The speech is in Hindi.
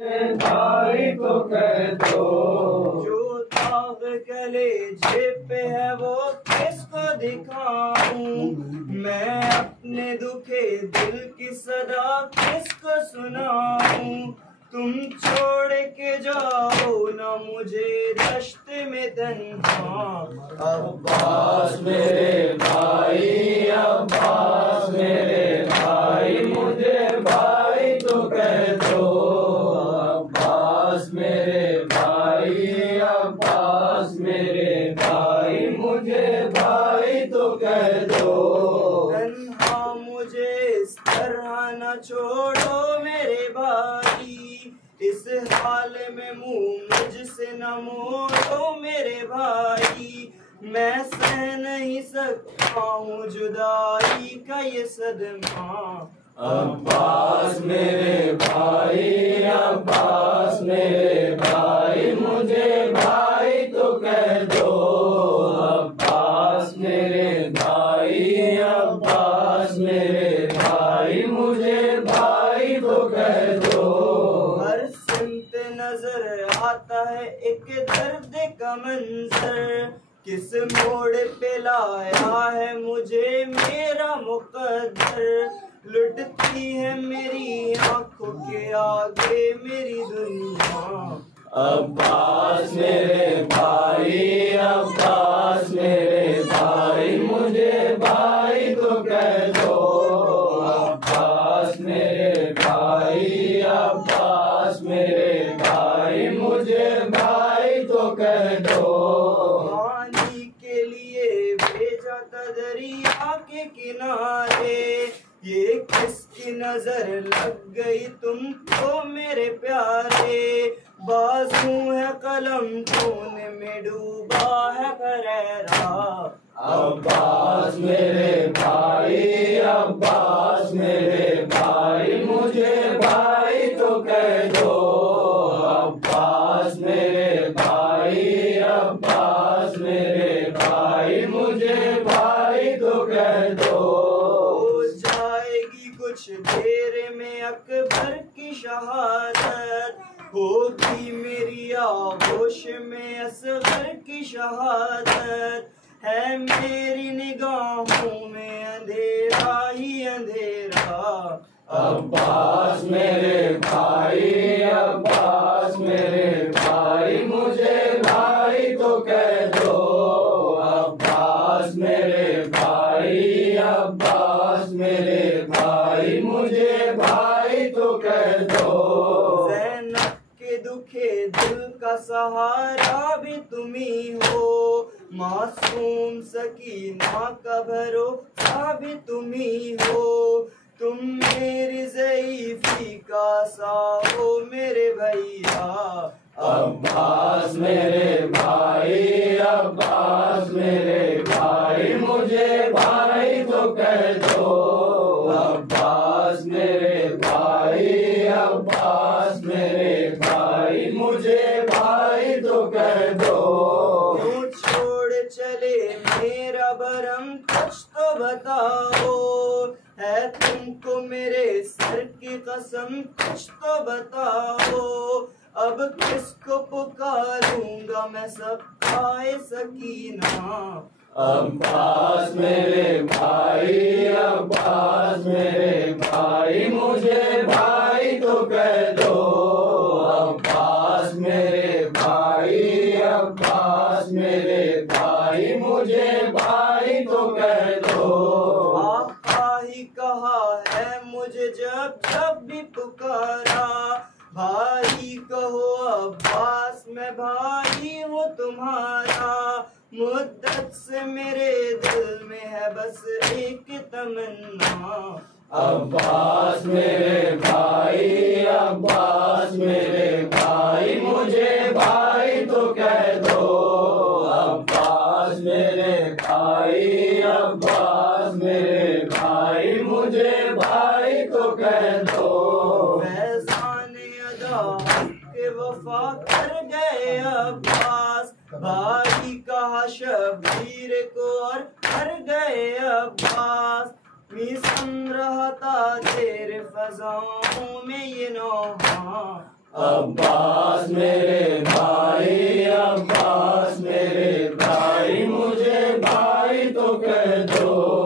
भाई तो कह दो, जो दाग कलेजे पे है वो किसको दिखाऊं, मैं अपने दुखे दिल की सदा किसको सुनाऊं। तुम छोड़ के जाओ ना मुझे रास्ते में तन्हा। अब्बास मेरे भाई, अब्बास मेरे भाई, मुझे भाई तो कह दो। अब्बास मेरे भाई, अब्बास मेरे भाई, मुझे भाई तो कह दो। तन्हा मुझे इस तरह न छोड़ो मेरे भाई, इस हाल में मुंह मुझसे न मोड़ो मेरे भाई। मैं सह नहीं सकता हूँ जुदाई का ये सदमा। अब्बास मेरे भाई, अब्बास मेरे भाई, मुझे भाई तो कह दो। अब्बास मेरे भाई, अब्बास मेरे भाई, मुझे भाई तो कह दो। हर सिमत नजर आता है एक दर्द का मंजर, किस मोड़ पे लाया है मुझे मेरा मुकद्दर। लुटती है मेरी आंखों के आगे मेरी दुनिया। अब्बास मेरे भाई, अब्बास मेरे भाई, मुझे भाई तो कह दो। अब्बास मेरे भाई, अब्बास मेरे भाई, मुझे भाई तो कह दो। पानी के लिए भेजा था दरिया के किनारे, ये किसकी नजर लग गई तुमको मेरे प्यारे। बाजू है कलम खून में डूबा है करेरा। अब्बास मेरे भाई, अब्बास मेरे भाई, मुझे भाई तो कह दो। अब्बास मेरे भाई, अब्बास मेरे भाई, मुझे भाई तो कह दो। हो जाएगी कुछ देर में अकबर की शहादत, होगी मेरी आगोश में असगर की शहादत। है मेरी निगाहों में अंधेरा ही अंधेरा। अब्बास मेरे भाई, अब्बास मेरे भाई, मुझे भाई तो कह दो। अब्बास मेरे भाई, अब्बास मेरे भाई, मुझे भाई तो कह दो। ज़ैनब के दुखे दिल का सहारा भी तुम्ही हो, मासूम सकीना का भरोसा भी तुम्ही हो। तुम मेरी ज़ईफ़ी का सा हो मेरे भैया। अब्बास मेरे भाई, अब्बास मेरे भाई, मुझे भाई तो कह दो। अब्बास मेरे भाई, अब्बास मेरे भाई, मुझे भाई तो कह दो। क्यों छोड़ चले मेरा भरम कुछ तो बताओ, है तुमको मेरे सर की कसम कुछ तो बताओ। अब किसको पुकारूंगा मैं सबका सकीना। अब्बास मेरे भाई, अब्बास मेरे भाई, मुझे भाई तो कह दो। अब्बास मेरे भाई, अब्बास मेरे भाई, मुझे भाई तो कह दो। आका ही कहा है मुझे जब जब भी पुकारा, भाई कहो अब्बास मैं भाई हूँ तुम्हारा। मुद्दत से मेरे दिल में है बस एक तमन्ना। अब्बास मेरे भाई, अब्बास मेरे भाई, मुझे भाई तो कह दो। अब्बास मेरे भाई, अब्बास मेरे भाई, मुझे भाई तो कह दो। फैजान अदा के वफा कर गए अब्बास, भाई कहा शबीर को और कर गए अब्बास। मिसम रहता तेरे फजाओं में ये नौहा। अब्बास मेरे भाई, अब्बास मेरे भाई, मुझे भाई तो कह दो।